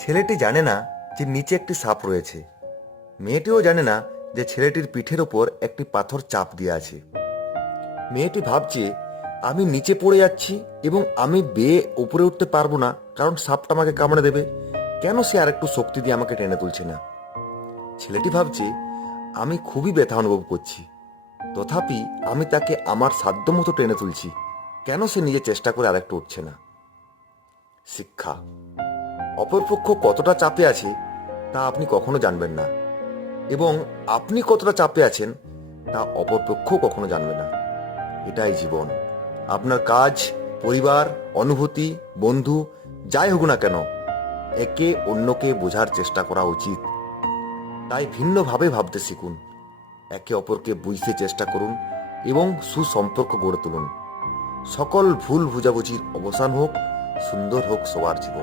ছেলেটি জানে না যে নিচে একটি সাপ রয়েছে। মেয়েটিও জানে না যে ছেলেটির পিঠের ওপর একটি পাথর চাপ দিয়ে আছে। মেয়েটি ভাবছে, আমি নিচে পড়ে যাচ্ছি এবং আমি বেয়ে উপরে উঠতে পারবো না, কারণ সাপটা আমাকে কামড়ে দেবে। কেন সে আর একটু শক্তি দিয়ে আমাকে টেনে তুলছে না? ছেলেটি ভাবছে, আমি খুবই ব্যথা অনুভব করছি, তথাপি আমি তাকে আমার সাধ্যমতো টেনে তুলছি। কেন সে নিজে চেষ্টা করে আরেকটু উঠছে না? শিক্ষা: অপরপক্ষ কতটা চাপে আছে তা আপনি কখনো জানবেন না, এবং আপনি কতটা চাপে আছেন তা অপরপক্ষ কখনো জানবে না। এটাই জীবন। আপনার কাজ, পরিবার, অনুভূতি, বন্ধু যাই হোক না কেন, একে অন্যকে বোঝার চেষ্টা করা উচিত। তাই ভিন্নভাবে ভাবতে শিখুন, একে অপরকে বুঝতে চেষ্টা করুন এবং সুসম্পর্ক গড়ে তুলুন। সকল ভুল বুঝাবুঝির অবসান হোক, সুন্দর হোক সবার জীবন।